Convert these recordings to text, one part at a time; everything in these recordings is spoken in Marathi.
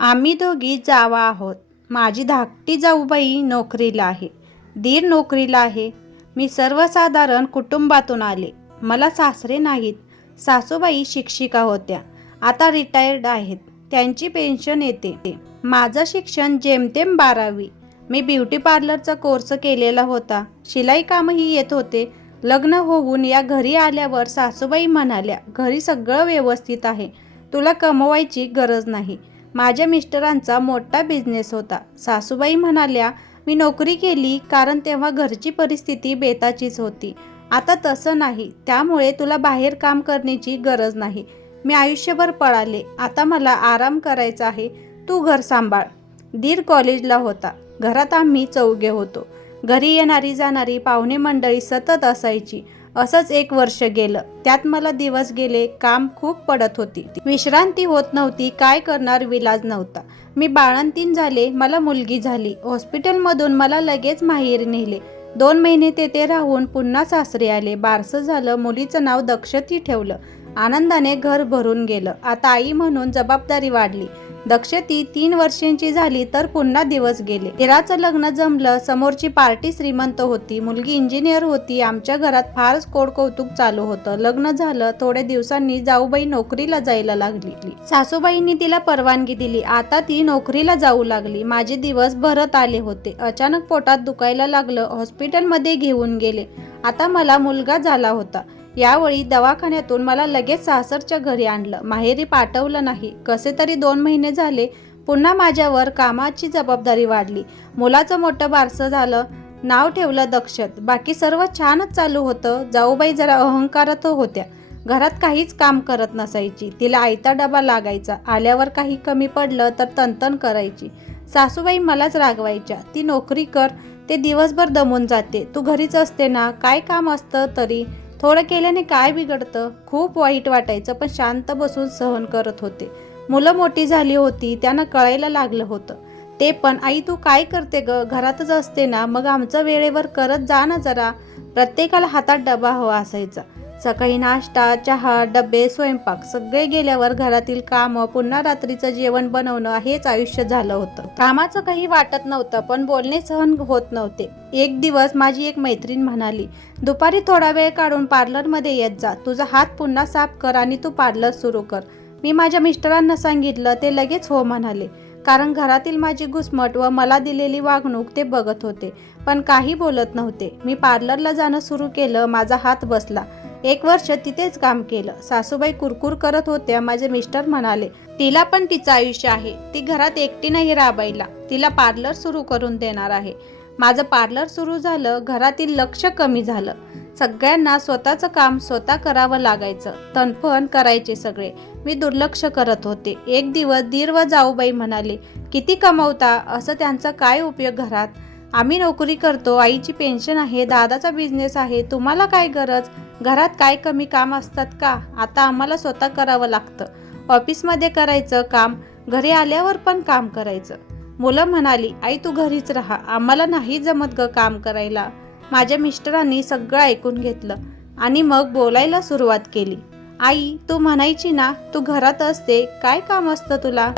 आम्ही दोघी जावा आहोत. माझी धाकटी जाऊबाई नोकरीला आहे. दीर नोकरीला आहे. मी सर्वसाधारण कुटुंबातून आले. मला सासरे नाहीत. सासूबाई शिक्षिका होत्या. आता रिटायर्ड आहेत. त्यांची पेन्शन येते. माझं शिक्षण जेमतेम बारावी. मी ब्युटी पार्लरचा कोर्स केलेला होता. शिलाई कामही येत होते. लग्न होऊन या घरी आल्यावर सासूबाई म्हणाल्या घरी सगळं व्यवस्थित आहे. तुला कमवायची गरज नाही. माझ्या मिस्टरांचा मोठा बिझनेस होता. सासूबाई म्हणाल्या मी नोकरी केली कारण तेव्हा घरची परिस्थिती बेताचीच होती. आता तसं नाही. त्यामुळे तुला बाहेर काम करण्याची गरज नाही. मी आयुष्यभर पळाले. आता मला आराम करायचा आहे. तू घर सांभाळ. दीर कॉलेजला होता. घरात आम्ही चौघे होतो. घरी येणारी जाणारी पाहुणे मंडळी सतत असायची. असंच एक वर्ष गेलं. त्यात मला दिवस गेले काम खूप पडत होती. विश्रांती होत नव्हती काय करणार विलाज नव्हता. मी बाळंतीन झाले मला मुलगी झाली. हॉस्पिटलमधून मला लगेच माहेर नेले. दोन महिने तेथे राहून पुन्हा सासरे आले. बारसं झालं मुलीचं नाव दक्षती ठेवलं. आनंदाने घर भरून गेलं. आता आई म्हणून जबाबदारी वाढली. दक्षती तीन वर्षांची झाली तर पुन्हा दिवस गेले. हिराचं लग्न जमलं समोरची पार्टी श्रीमंत होती मुलगी इंजिनियर होती आमच्या घरात फारच कोड कौतुक चालू होतं. लग्न झालं थोड्या दिवसांनी जाऊबाई नोकरीला जायला लागली. सासूबाईंनी तिला परवानगी दिली. आता ती नोकरीला जाऊ लागली. माझे दिवस भरत आले होते. अचानक पोटात दुखायला लागलं. हॉस्पिटलमध्ये घेऊन गेले. आता मला मुलगा झाला होता. यावेळी दवाखान्यातून मला लगेच सासरच्या घरी आणलं. माहेरी पाठवलं नाही. कसे तरी दोन महिने झाले पुन्हा माझ्यावर कामाची जबाबदारी वाढली. मुलाचं मोठं बारसं झालं. नाव ठेवलं दक्षत. बाकी सर्व छानच चालू होतं. जाऊबाई जरा अहंकारत होत्या. घरात काहीच काम करत नसायची. तिला आयता डबा लागायचा. आल्यावर काही कमी पडलं तर तनतन करायची. सासूबाई मलाच रागवायच्या. ती नोकरी कर. ते दिवसभर दमून जाते. तू घरीच असते ना. काय काम असतं तरी? थोडं केल्याने काय बिघडतं? खूप वाईट वाटायचं पण शांत बसून सहन करत होते. मुलं मोठी झाली होती त्यांना कळायला लागलं होतं. ते पण आई तू काय करते ग? घरातच असते ना मग आमचं वेळेवर करत जा ना जरा. प्रत्येकाला हातात डबा हवा असायचा. सकाळी नाश्ता चहा डबे स्वयंपाक सगळे गेल्यावर घरातील कामं पुन्हा रात्रीचं जेवण बनवणं हेच आयुष्य झालं होतं. कामाचं काही वाटत नव्हतं पण बोलणे सहन होत नव्हते. एक दिवस माझी एक मैत्रीण म्हणाली दुपारी थोडा वेळ काढून पार्लरमध्ये येत जा. तुझा हात पुन्हा साफ कर आणि तू पार्लर सुरू कर. मी माझ्या मिस्टरांना सांगितलं ते लगेच हो म्हणाले. कारण घरातील माझी घुसमट व मला दिलेली वागणूक ते बघत होते पण काही बोलत नव्हते. मी पार्लरला जाणं सुरू केलं माझा हात बसला. एक वर्ष तिथेच काम केलं. सासूबाई कुरकुर करत होत्या. माझे मिस्टर म्हणाले तिला पण तिचं आयुष्य आहे. ती घरात एकटी नाही राबायला. तिला पार्लर सुरू करून देणार आहे. माझं पार्लर सुरू झालं. घरातील लक्ष कमी झालं. सगळ्यांना स्वतःचं काम स्वतः करावं लागायचं. तणफण करायचे सगळे. मी दुर्लक्ष करत होते. एक दिवस दीर व जाऊबाई म्हणाले किती कमवता? असं त्यांचा काय उपयोग घरात? आम्ही नोकरी करतो. आईची पेन्शन आहे. दादाचा बिझनेस आहे. तुम्हाला काय गरज? घरात काय कमी काम असतात का? आता आम्हाला स्वतः करावं लागतं. ऑफिसमध्ये करायचं काम घरी आल्यावर पण काम करायचं. मुलं म्हणाली आई तू घरीच राहा. आम्हाला नाही जमत ग काम करायला. माझ्या मिस्टरांनी सगळं ऐकून घेतलं आणि मग बोलायला सुरुवात केली. आई तू म्हणायची ना तू घरात असते. काय काम असतं तुला?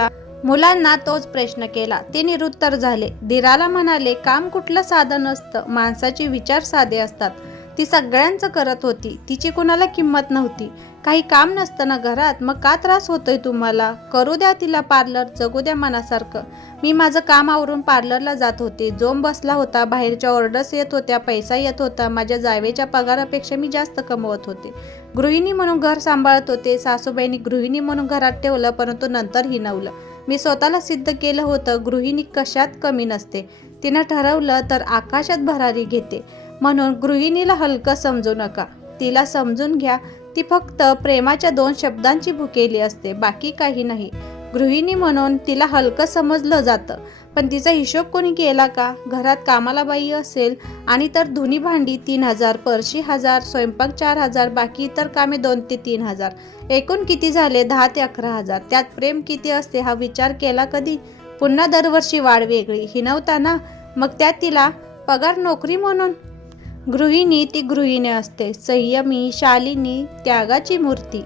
मुलांना तोच प्रश्न केला. ते निरुत्तर झाले. दिराला म्हणाले काम कुठलं साधन असतं? माणसाचे विचार साधे असतात. ती सगळ्यांचं करत होती. तिची कुणाला किंमत नव्हती. काही काम नसतं ना घरात मग का त्रास होतोय तुम्हाला? करू द्या तिला पार्लर जगू द्या मनासारखं. मी माझं काम आवरून पार्लरला जात होते. जोम बसला होता बाहेरच्या ऑर्डर्स येत होत्या पैसा येत होता माझ्या जावेच्या पगारापेक्षा मी जास्त कमवत होते. गृहिणी म्हणून घर सांभाळत होते सासूबाईंनी गृहिणी म्हणून घरात ठेवलं परंतु नंतर हिनवलं मी स्वतःला सिद्ध केलं होतं गृहिणी कशात कमी नसते. तिनं ठरवलं तर आकाशात भरारी घेते. म्हणून गृहिणीला हलकं समजू नका. तिला समजून घ्या. ती फक्त प्रेमाच्या दोन शब्दांची भुकेली असते बाकी काही नाही. गृहिणी म्हणून तिला हलकं समजलं जातं. पण तिचा हिशोब कोणी केला का? घरात कामाला बाई असेल आणि तर धुनी भांडी तीन हजार परशी हजार स्वयंपाक चार हजार बाकी इतर कामे दोन ते तीन हजार. एकूण किती झाले? दहा ते अकरा हजार. त्यात प्रेम किती असते हा विचार केला कधी? पुन्हा दरवर्षी वाढ वेगळी. हिनवता ना मग त्यात तिला पगार नोकरी म्हणून गृहिणी ती गृहिणी असते. संयमी शालिनी त्यागाची मूर्ती.